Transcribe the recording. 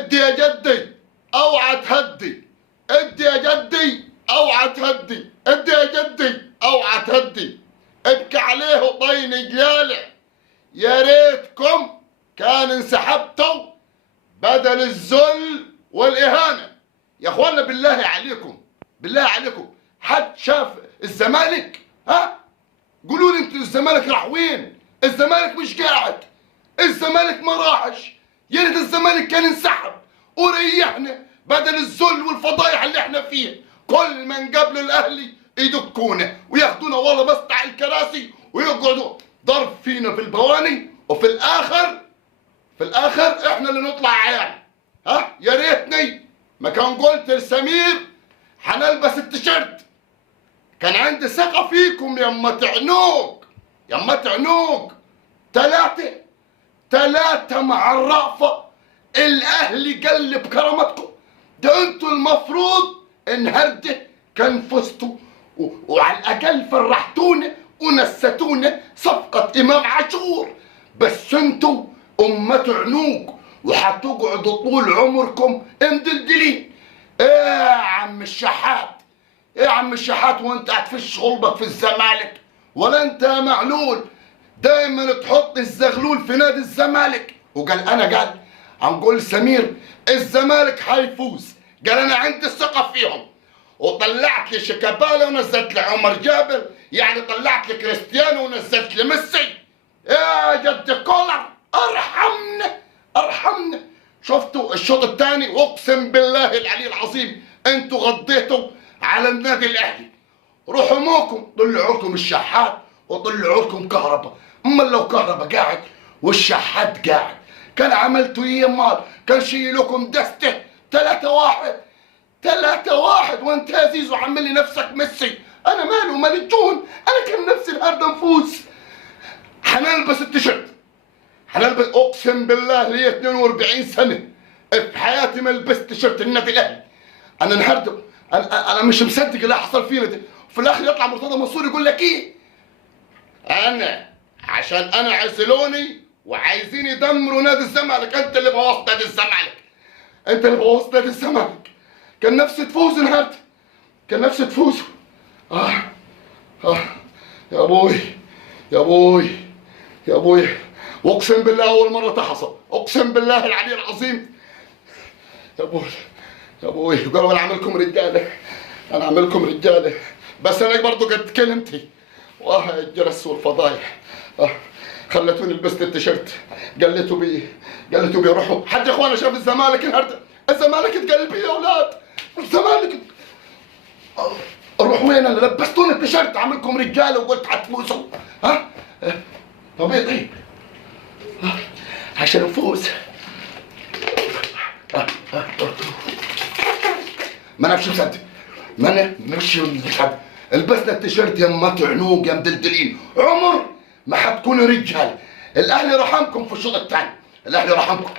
ادي يا جدي اوعى تهدي، ادي يا جدي اوعى تهدي، ادي يا جدي اوعى تهدي، ابكي عليه وطين جياله. يا ريتكم كان انسحبتوا بدل الذل والاهانه. يا اخوانا بالله عليكم، بالله عليكم، حد شاف الزمالك؟ ها؟ قولوا لي انتوا الزمالك راح وين؟ الزمالك مش قاعد، الزمالك ما راحش. يا ريت الزمالك كان انسحب وريحنا بدل الذل والفضايح اللي احنا فيها. كل ما نقابلوا الاهلي يدكونا وياخدونا والله بس على الكراسي ويقعدوا ضرب فينا في البواني، وفي الاخر احنا اللي نطلع عيال. ها؟ يا ريتني ما كان قلت لسمير حنلبس التيشيرت. كان عندي ثقة فيكم يما تعنوق، يما تعنوق. ثلاثة مع الرأفة. الأهلي قلب كرامتكم. ده انتوا المفروض النهارده كان فزتوا وعلى الأقل فرحتونا ونستونا صفقة إمام عاشور. بس انتوا أمة عنوق وهتقعدوا طول عمركم مدلدلين. ايه يا عم الشحات، ايه يا عم الشحات وانت هتفش غلبك في الزمالك؟ ولا انت يا معلول دايما تحط الزغلول في نادي الزمالك؟ وقال قال هنقول سمير الزمالك هيفوز، قال انا عندي الثقه فيهم. وطلعت لي شيكابالا ونزلت لي عمر جابر، يعني طلعت لي كريستيانو ونزلت لي ميسي. يا جد كولر ارحمنا ارحمنا. شفتوا الشوط الثاني؟ اقسم بالله العلي العظيم انتوا غضيتوا على النادي الاهلي. روحوا موكم طلعوا لكم الشحات وطلعوا لكم كهربا. اما لو كهربا قاعد والشحات قاعد كان عملتوا ايه؟ امال كان شيلكم دسته 3-1 3-1. وانت يا زيزو عامل لي نفسك ميسي. انا مالي ومال الجون، انا كان نفسي النهارده نفوز. حنلبس التيشيرت، حنلبس. اقسم بالله لي 42 سنه في حياتي ما لبست تيشيرت النادي الاهلي. انا النهارده انا مش مصدق اللي حصل فينا ده. وفي الاخر يطلع مرتضى منصور يقول لك ايه؟ عشان انا عزلوني وعايزين يدمروا نادي الزمالك. انت اللي بوظت نادي الزمالك، انت اللي بوظت نادي الزمالك. كان نفسي تفوز النهارده، كان نفسي تفوز. يا ابوي يا ابوي يا ابوي. واقسم بالله اول مره تحصل، اقسم بالله العلي العظيم. يا ابوي يا ابوي. قالوا انا عاملكم رجاله، انا عاملكم رجاله. بس انا برضه قد كلمتي. الجرس والفضايح خلتوني لبست التيشيرت. قلتوا بيه روحوا. حد يا اخوانا شاف الزمالك النهارده؟ الزمالك اتقلب يا اولاد. الزمالك روح وين؟ انا لبستوني التيشيرت عاملكم رجاله وقلت هتفوزوا. طبيعي عشان نفوز. ما انا مش مصدق، ما انا مش مصدق. لبسنا التيشيرت يا مات عنوق يا مدلدلين. عمر ما حتكونوا رجال. الاهلي رحمكم في الشوط الثاني، الاهلي رحمكم.